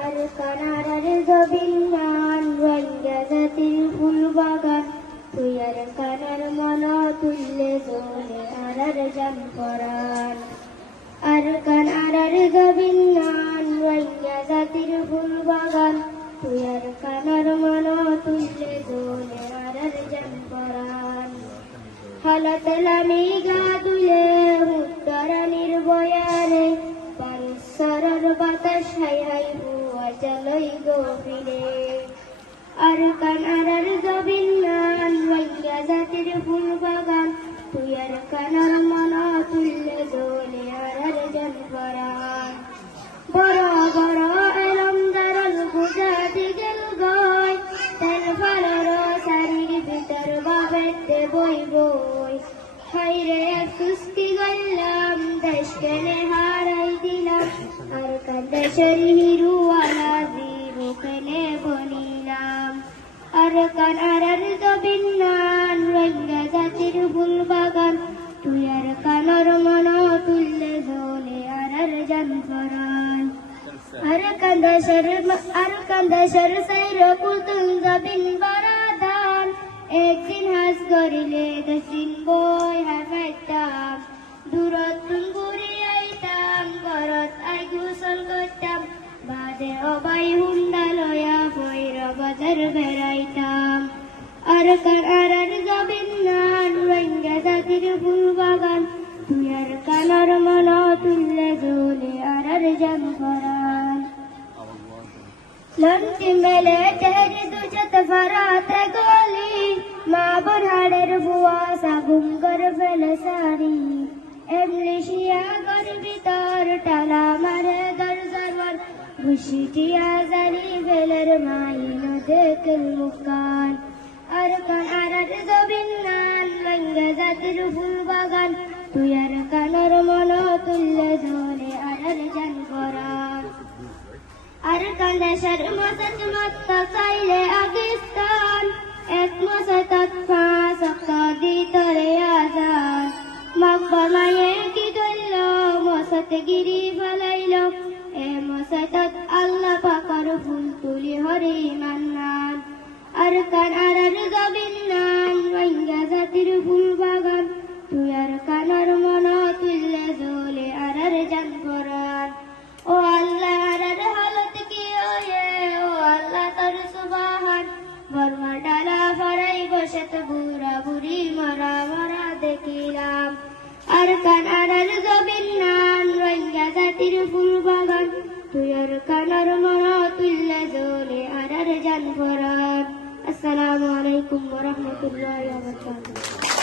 আর কানাড়ার জবিনান রঙ্গা জাতির ফুল বাগান তুই আর কানার মন তুললে জোলে আরার জান পরাণ আর কানাড়ার জবিনান রঙ্গা জাতির ফুল বাগান তুই আর কানার মন তুললে জোলে আরার জান পরাণ হালাতলামি গা দুলে উত্তরানির বয়ারে পারস্বরের বাতাস হাই হাই হুয়া চলই গভীরে আর কানাড়ার জবিনান রঙ্গা জাতির ফুল বাগান তুই আর কানার মন তুললে দোলে আরার জান পরাণ বড় বড় এলম দারল গুজাতি গেল গয় তেল ফালর শাড়ির ভিতর বাবেতে বই বই হাইরে এক সুস্তি গল্লাম দেশ কেনে হারাই দিলাম আর কান্দেশের হিরুওয়ালা জিরো কেনে বনিলাম আর কানাড়ার জবিনান রঙ্গা জাতির ফুল বাগান তুই আর কানর মন তুললে দোলে আরার জান পরাণ আর কান্দেশের সাইর কুতুন জবিন বরাদান একদিন হাস করিলে দশিন বই হাফাইতাম দূরতুন ঘুরি আইতাম ঘরত আই গোসল করতাম বাদে অবাই হুন্ডা লয়া বৈর বাজার বেড়াইতাম আর কানাড়ার জবিনান রঙ্গা জাতির ফুল বাগান তুই আর কানার মন তুললে দোলে আরার জান পরাণ লন্টি মেলে টেহরি দুজত ফরাতে গলি মা বনহাড়ের বুয়া সাগুম কর ফেলে সারি এমলিশিয়া ঘর ভিতর টালা মারে দর সরবর ঘুষিটিয়া জারি ফেলের মাইন দেখল মুকান আর কানাড়ার জবিনান রঙ্গা জাতির ফুল বাগান তুই আর কানার মন তুললে দোলে আরার জান পরাণ আর কান্দেশের মসত মত চাইলে আকিস্তান এক মসত ফাঁস দিতরে আজান মকবর মায়ে কি করল মসত গিরি ফলাইল এ মসত আল্লাহ পাকার ফুল তুলি হরি মান্নান আর কানাড়ার জবিনান রঙ্গা জাতির ফুল বাগান তুই আর কানার মন তুললে দোলে আরার জান পরাণ ও আল্লাহ আরার হালত কি ওয়ে ও আল্লাহ তোর সুবহান বর্মা ডালা ফরাই বসত বুড়া বুড়ি মরা মরা দেখিলাম আর কানাড়ার জবিনান রঙ্গা জাতির ফুল বাগান তুই আর কানার মন তুললে দোলে আরার জান পরাণ। আসসালামু আলাইকুম ওয়া রাহমাতুল্লাহি ওয়া বারাকাতুহু।